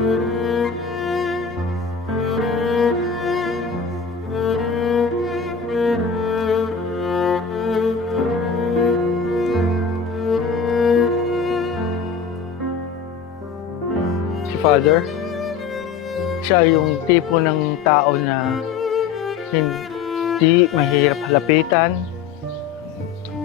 Si Father, siya yung tipo ng tao na hindi mahirap lapitan.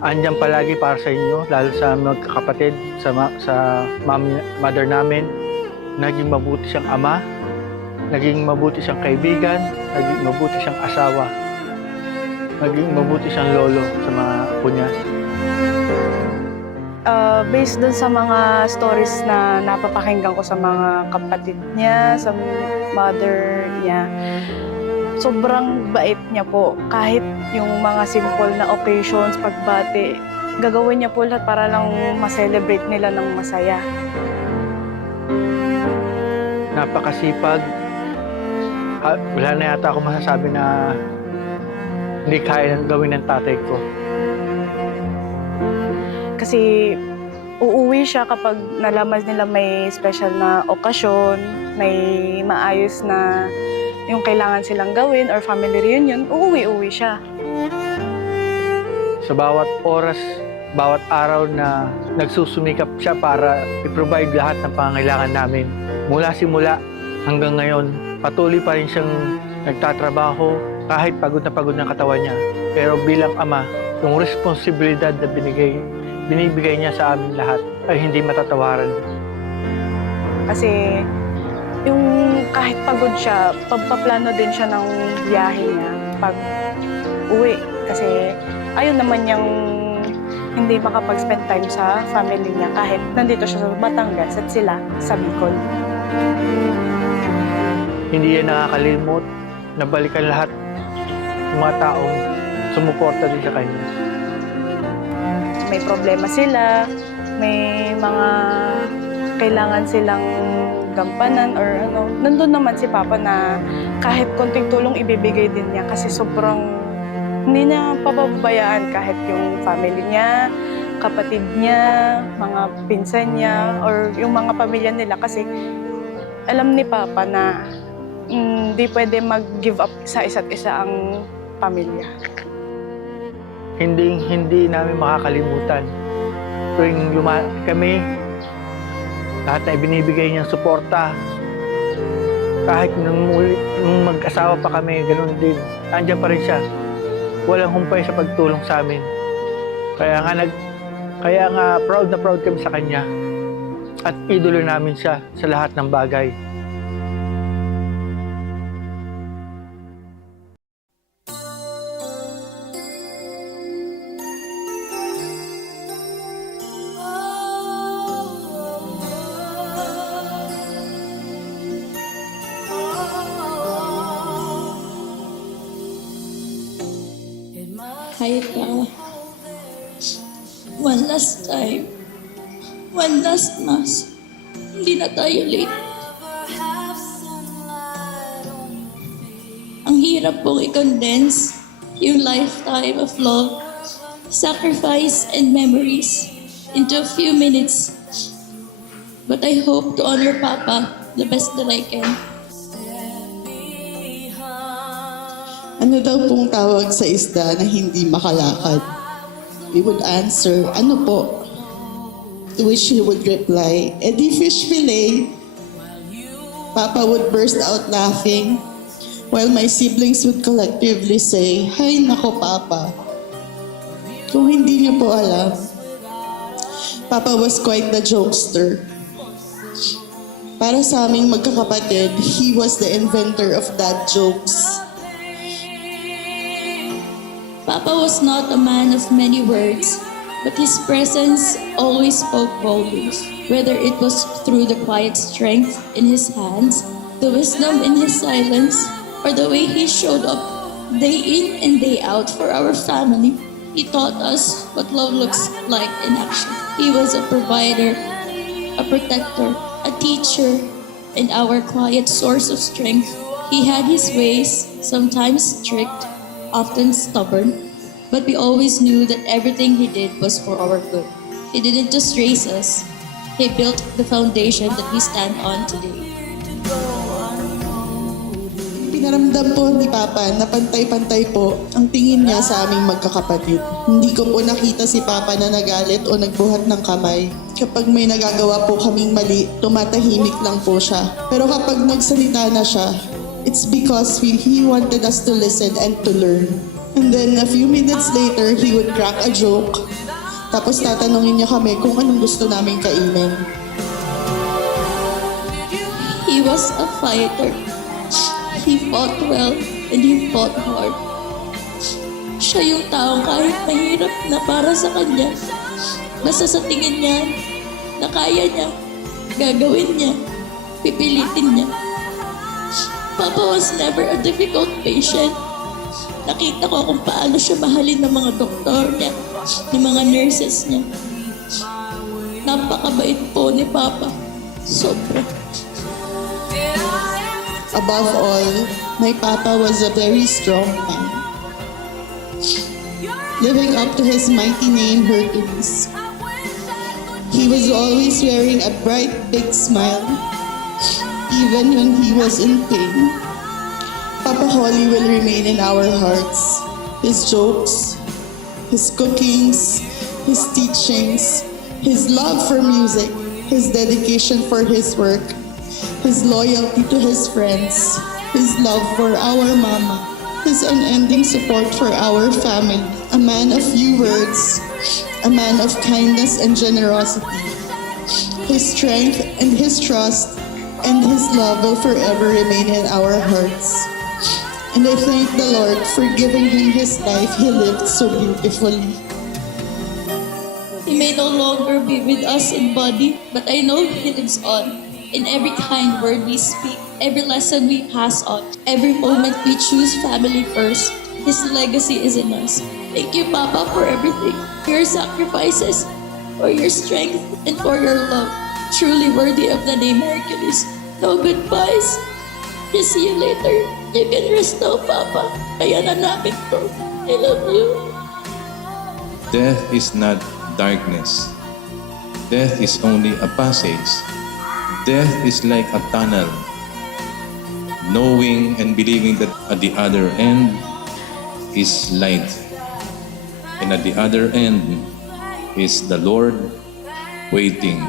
Andiyan palagi para sa inyo, lalo sa magkakapatid, sa mother namin. Naging mabuti siyang ama, naging mabuti siyang kaibigan, naging mabuti siyang asawa, naging mabuti siyang lolo sa mga apo niya. Based dun sa mga stories na napapakinggan ko sa mga kapatid niya, sa mother niya, sobrang bait niya po. Kahit yung mga simple na occasions, pagbati, gagawin niya po lahat para lang ma-celebrate nila ng masaya. Napakasipag. Wala na yata ako masasabi na hindi kaya gawin ng tatay ko. Kasi uuwi siya kapag nalaman nila may special na okasyon, may maayos na yung kailangan silang gawin or family reunion, uuwi siya. Sa bawat oras, bawat araw na nagsusumikap siya para i-provide lahat ng pangangailangan namin. Mula simula hanggang ngayon, patuloy pa rin siyang nagtatrabaho kahit pagod na pagod ng katawan niya. Pero bilang ama, yung responsibilidad na binibigay niya sa amin lahat ay hindi matatawaran. Kasi yung kahit pagod siya, pagpaplano din siya ng biyahe niya pag uwi. Kasi ayun naman niyang hindi makapag-spend time sa family niya kahit nandito siya sa Batangas at sila sa Bicol. Hindi yan nakakalimot na balikan lahat ng mga taong sumuporta din sa kanya. May problema sila, may mga kailangan silang gampanan or ano. Nandun naman si Papa na kahit konting tulong ibibigay din niya kasi sobrang hindi niya pababayaan kahit yung family niya, kapatid niya, mga pinsan niya, or yung mga pamilya nila kasi alam ni Papa na hindi pwede mag-give up sa isa't isa ang pamilya. Hindi namin makakalimutan. Tuwing lumaki kami, lahat na ibinibigay niyang suporta. Kahit nung mag-asawa pa kami, ganoon din. Nandiyan pa rin siya. Walang humpay sa pagtulong sa amin. Kaya nga proud na proud kami sa kanya. At idolo namin siya sa lahat ng bagay. Hi pa. One last time. One last mass. Hindi na tayo late. Ang hirap pong i-condense yung lifetime of love, sacrifice, and memories into a few minutes. But I hope to honor Papa the best that I can. Ano daw pong tawag sa isda na hindi makalakad? We would answer, ano po? To which he would reply, edi fish fillet. Papa would burst out laughing, while my siblings would collectively say, hay nako Papa. Kung hindi niyo po alam, Papa was quite the jokester. Para sa aming magkakapatid, he was the inventor of dad jokes. Papa was not a man of many words, but his presence always spoke volumes, whether it was through the quiet strength in his hands, the wisdom in his silence, or the way he showed up day in and day out for our family. He taught us what love looks like in action. He was a provider, a protector, a teacher, and our quiet source of strength. He had his ways, sometimes strict, often stubborn, but we always knew that everything he did was for our good. He didn't just raise us, he built the foundation that we stand on today. Pinaramdam po ni Papa na pantay-pantay po ang tingin niya sa aming magkakapatid. Hindi ko po nakita si Papa na nagalit o nagbuhat ng kamay. Kapag may nagagawa po kaming mali, tumatahimik lang po siya. Pero kapag nagsalita na siya, it's because he wanted us to listen and to learn. And then a few minutes later, he would crack a joke. Tapos tatanungin niya kami kung anong gusto naming kainin. He was a fighter. He fought well and he fought hard. Siya yung taong kahit mahirap na para sa kanya, basta sa tingin niya na kaya niya, gagawin niya, pipilitin niya. Papa was never a difficult patient. Nakita ko kung paano siya mahalin ng mga doktor niya, ng mga nurses niya. Napakabait po ni Papa. Sobra. Above all, my Papa was a very strong man. Living up to his mighty name, Hercules. He was always wearing a bright, big smile, even when he was in pain. Papa Holly will remain in our hearts. His jokes, his cookings, his teachings, his love for music, his dedication for his work, his loyalty to his friends, his love for our mama, his unending support for our family. A man of few words, a man of kindness and generosity. His strength and his trust and his love will forever remain in our hearts. And I thank the Lord for giving him his life he lived so beautifully. He may no longer be with us in body, but I know He lives on. In every kind word we speak, every lesson we pass on, every moment we choose family first, His legacy is in us. Thank you, Papa, for everything, for your sacrifices, for your strength, and for your love. Truly worthy of the name Hercules. No goodbyes. Just see you later. You can rest now, Papa. Kaya na namin to. I love you. Death is not darkness. Death is only a passage. Death is like a tunnel, knowing and believing that at the other end is light. And at the other end is the Lord waiting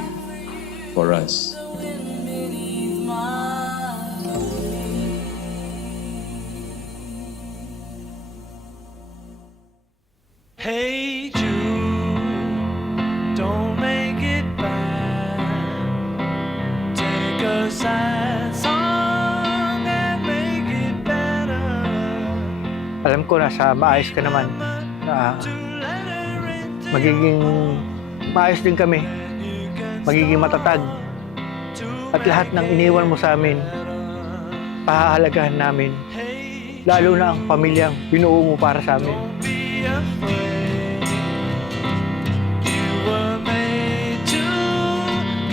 for us. Hey Jude, don't make it bad. Take a sad song and make it better. Alam ko nasa maayos ka naman. Magiging maayos din kami. Magiging matatag. At lahat ng iniwan mo sa amin, pahahalagahan namin. Lalo na ang pamilyang binuo mo para sa amin. Be afraid. You were made to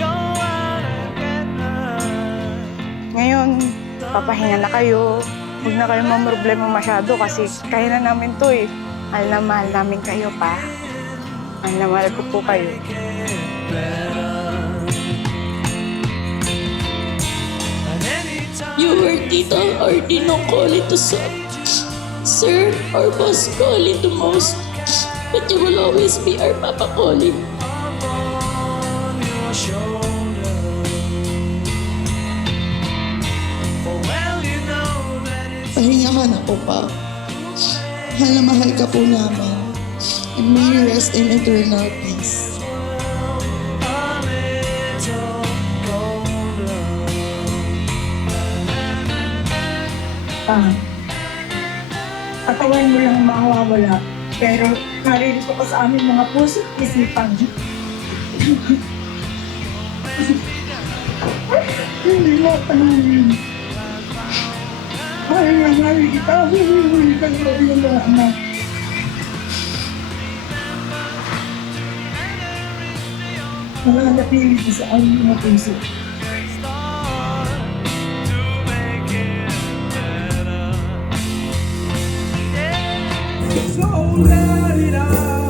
go out and get hurt. Ngayon, papahinga na kayo. Huwag na kayo mamroblema masyado kasi kaya na namin to eh. Mahal namin kayo pa. Mahal na mahal ko po kayo. You were Tito or Dinong calling to son, Sir or Boss calling to most, but you will always be our Papa calling. On your shoulder. For well you know that it's Pahinga ka na po, Pa. Mahal na mahal ka po namin. And may you rest in eternal peace. a little colder. Katawan mo lang ang mawawala, pero naririto ka sa aming mga puso at isipan. Hindi mo panahin. Mahal na mahal kita, huli ka sa iyong mga anak. Nananatili ka sa aming mga puso. To make it better. So let it out.